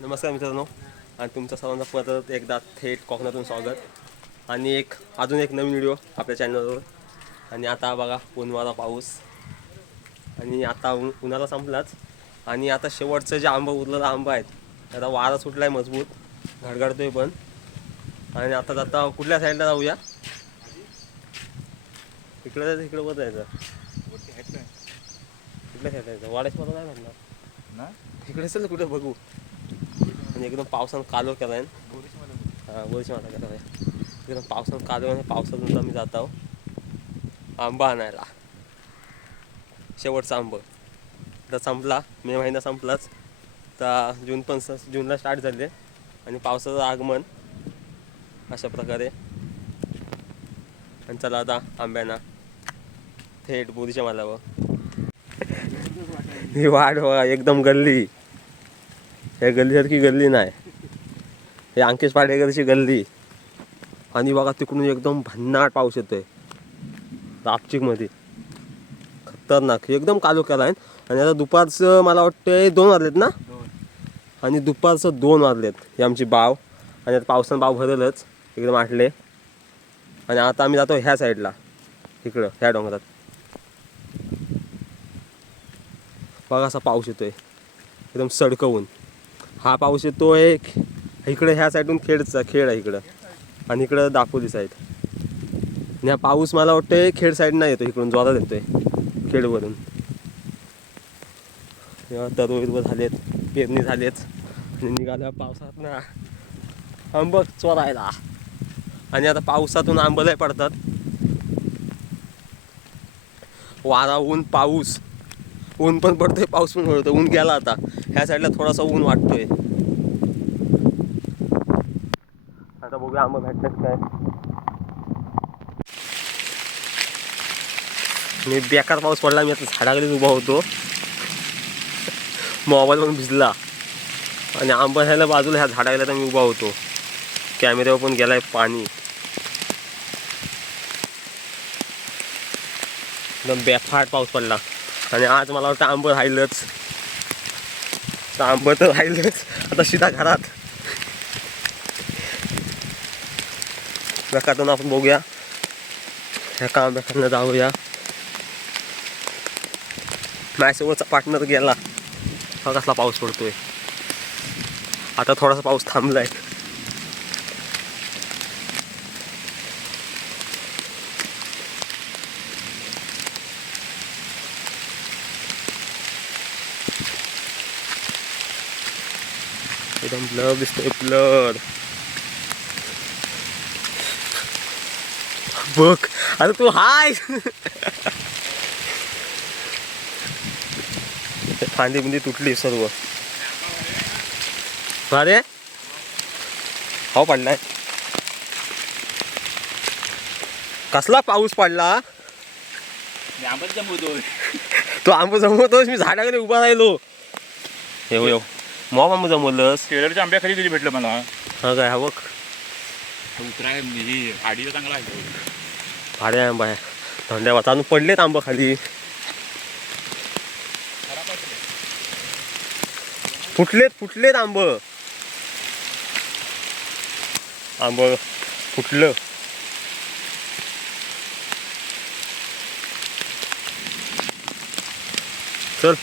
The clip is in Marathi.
नमस्कार मित्रांनो, आणि तुमचं सर्वांचं परत एकदा थेट कोकणातून स्वागत आणि अजून एक नवीन व्हिडिओ आपल्या चॅनलवर. आणि आता बघा उन्हाळा पाऊस आणि आता उन्हाळा संपलाच आणि आता शेवटचं जे आंबा उरलेला आंबा आहेत आता वारा सुटला आहे मजबूत, घडघडतोय पण. आणि आता कुठल्या साईडला जाऊया? इकडे वर जायचं. कुठल्या साईडला जायचं? वाड्याची मला नाही म्हणणार ना, इकडे चल कुठे बघू. आणि एकदम पावसानं कालो केला आहे. हां, बोरीची माता केला आहे. एकदम पावसानं कालो आहे. पावसातून आम्ही जात आहो आंबा आणायला. शेवटचा आंबा तर संपला, मे महिना संपलाच. तर जूनला स्टार्ट झाले आणि पावसाचं आगमन अशा प्रकारे. आणि चला आता आंब्यांना थेट बोरीच्या मालावर. ही वाट बघा, एकदम गल्ली. या गल्लीसारखी गल्ली नाही. हे अंकेश पाडेकरची गल्ली. आणि बघा तिकडून एकदम भन्नाट पाऊस येतोय रापचिकमध्ये. खतरनाक एकदम कालोख्याला आहे. आणि आता दुपारचं मला वाटतं 2 वाजलेत ना. आणि दुपारचं 2 वाजलेत. ही आमची बाव. आणि आता पावसानं बाव भरलंच एकदम आटले. आणि आता आम्ही जातो ह्या साईडला, इकडं ह्या डोंगरात. बघा असा पाऊस येतोय एकदम सडकवून. हा पाऊस येतोय इकडे ह्या साईडून खेड आहे इकडं. आणि इकडं दापोली साईड. आणि हा पाऊस मला वाटतं खेड साईड नाही येतो, इकडून जोरात येतोय खेडवरून. तरु झालेत, पेरणी झालेच आणि निघाल्या पावसात ना आंब चोरायला. आणि आता पावसातून आंब लय पडतात. वारा, ऊन, पाऊस. ऊन पण पडतोय, पाऊस पण पडतोय. ऊन गेला आता, ह्या साईडला थोडासा ऊन वाटतोय. आता बघूया आंबा भेटतात काय. मी बेकार पाऊस पडला, मी आता झाडाखालीच उभा होतो. मोबाईल पण भिजला आणि आंबा ह्याला बाजूला ह्या झाडाला तर मी उभा होतो. कॅमेऱ्यावर पण गेलाय पाणी. एकदम बेफाट पाऊस पडला. आणि आज मला वाटतं आंबं राहिलंच. तर आंबं तर राहिलंच. आता सीधा घरात. बेकातून आपण बघूया ह्या आंब्याखालनं जाऊया. माझ्यासोबतचा पार्टनर गेला. हा कसला पाऊस पडतोय. आता थोडासा पाऊस थांबलाय. एकदम ब्लर दिसतोय, ब्लर. बघ अरे तू हाय. फांदी बिंदी तुटली सर्व. अरे हो पडलाय. कसला पाऊस पडला. तो आंबा जमवतोस, मी झाडाकडे उभा राहिलो. येऊ मॉब आंबा जमवलंस. केरळच्या आंब्याखाली कधी भेटलं मला. हा काय, हा बघ उतराय आडीला चांगला आहे. भाडे आंबा आहे. धंद्या वाचानं पडलेत आंबा खाली. फुटलेत आंब. फुटलं. चल